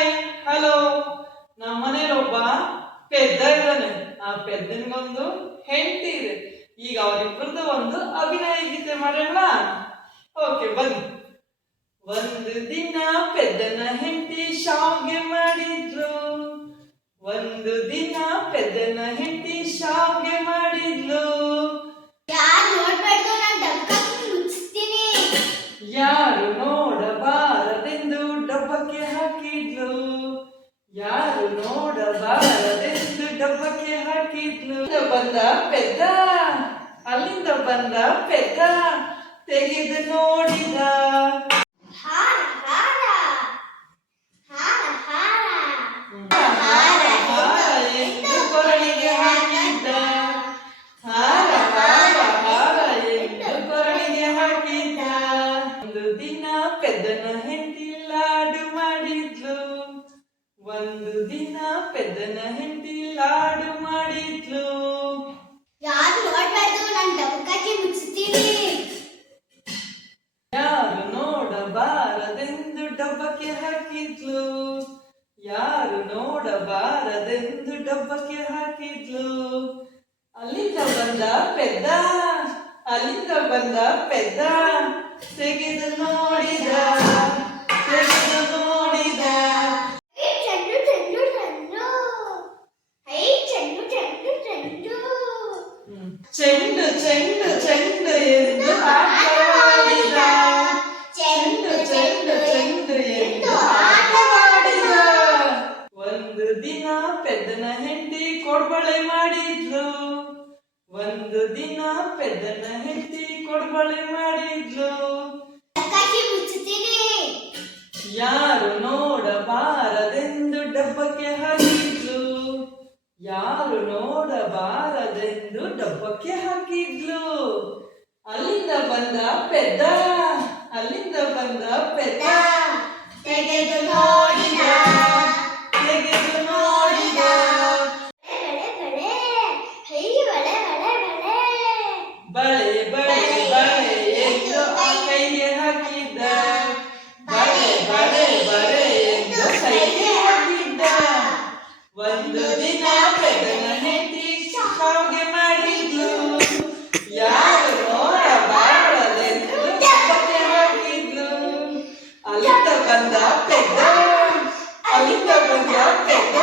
Hi hello. ನಮ್ಮ ಮನೇಲಿ ಒಬ್ಬ ಪೆದ್ದ ಇದ್ದಾನೆ. ಆ ಪೆದ್ದನಿಗೊಂದು ಹೆಂಡತಿ ಇದೆ. ಈಗ ಅವರಿಬ್ಬರದ್ದು ಒಂದು ಅಭಿನಯ ಗೀತೆ ಮಾಡೋಣ. ಓಕೆ ಬನ್ನಿ. ಒಂದು ದಿನ ಪೆದ್ದನ ಹೆಂಡತಿ ಶಾವ್ಗೆ ಮಾಡಿದ್ರು. ಒಂದು ದಿನ ಪೆದ್ದನ ಹೆಂಡತಿ ಶಾವ್ಗೆ ಮಾಡಿದ್ಲು. ಯಾರು ನೋಡಬಾರದೆಂದು ಡಬ್ಬಕ್ಕೆ ಹಾಕಿದ್ಲು. ಯಾರು ನೋಡಬಾರದೆಂದು ಡಬ್ಬಕ್ಕೆ ಹಾಕಿದ್ಲು. ಬಂದ ಪೆದ್ದ, ಅಲ್ಲಿಂದ ಬಂದ ಪೆದ್ದ, ತೆಗೆದು ನೋಡಿದ. ಎಂದು ಕೊರಳಿಗೆ ಹಾಕಿದ್ದ. ಹಾರ ಹಾರ ಹಾರ ಎಂದು ಕೊರಳಿಗೆ ಹಾಕಿದ್ದ. ಒಂದು ದಿನ ಪೆದ್ದನ ಹೆಂಡತಿ ಲಾಡು ಮಾಡಿದ್ಲು. ಒಂದು ದಿನ ಪೆದ್ದನ ಹೆಂಡತಿ ಲಾಡು ಮಾಡಿದ್ಲು. ಯಾರು ನೋಡಬಾರದೆಂದು ಡಬ್ಬಕ್ಕೆ ಹಾಕಿದ್ಲು. ಯಾರು ನೋಡಬಾರದೆಂದು ಡಬ್ಬಕ್ಕೆ ಹಾಕಿದ್ಲು. ಅಲ್ಲಿಂದ ಬಂದ ಪೆದ್ದ, ಅಲ್ಲಿಂದ ಬಂದ ಪೆದ್ದ, ತೆಗೆದು ನೋಡಿದ. ತೆಗೆದು ನೋಡಿದ. ಚೆಂಡು ಚೆಂಡು ಚೆಂಡು ಎಂದು ಆಟವಾಡಿದ. ಚೆಂಡು ಚೆಂಡು ಚೆಂಡು ಎಂದು ಆಟವಾಡಿದ. ಒಂದು ದಿನ ಪೆದ್ದನ ಹೆಂಡತಿ ಕೊಡ್ಬಳೆ ಮಾಡಿದ್ಲು. ಒಂದು ದಿನ ಪೆದ್ದನ ಹೆಂಡತಿ ಕೊಡ್ಬಳೆ ಮಾಡಿದ್ಲು. ಯಾರು ನೋಡಬಾರದೆಂದು ಡಬ್ಬಕ್ಕೆ ಹಾಕಿದ್ಲು. ಯಾರು ನೋಡಬಾರದೆಂದು ಡಬ್ಬಕ್ಕೆ ಹಾಕಿದ್ಲು. ಅಲ್ಲಿಂದ ಬಂದ ಪೆದ್ದ, ಅಲ್ಲಿಂದ ಬಂದ ಪೆದ್ದ, ತೆಗೆದು ನೋಡಿದ. ತೆಗೆದು ನೋಡಿದ. ಬಳೆ ಬಳೆ ಬಳೆ ಎಂದು ಆ ಕೈಗೆ ಹಾಕಿದ್ದ. ಬಳೆ ಬಳೆ ಬಳೆ ಎಂದು ಕೈಗೆ ಹಾಕಿದ್ದ. ಒಂದು ದಿನ ಪೆದ್ದನ ಹೆಂಡತಿ ಶಾವ್ಗೆ ಮಾಡಿದ್ಲು. ಯಾರು ನೋಡಬಾರದೆಂದು ಡಬ್ಬಕ್ಕೆ ಹಾಕಿದ್ಲು. ಅಲ್ಲಿಂದ ಬಂದ ಪೆದ್ದ, ಅಲ್ಲಿಂದ ಬಂದ ಪೆದ್ದ,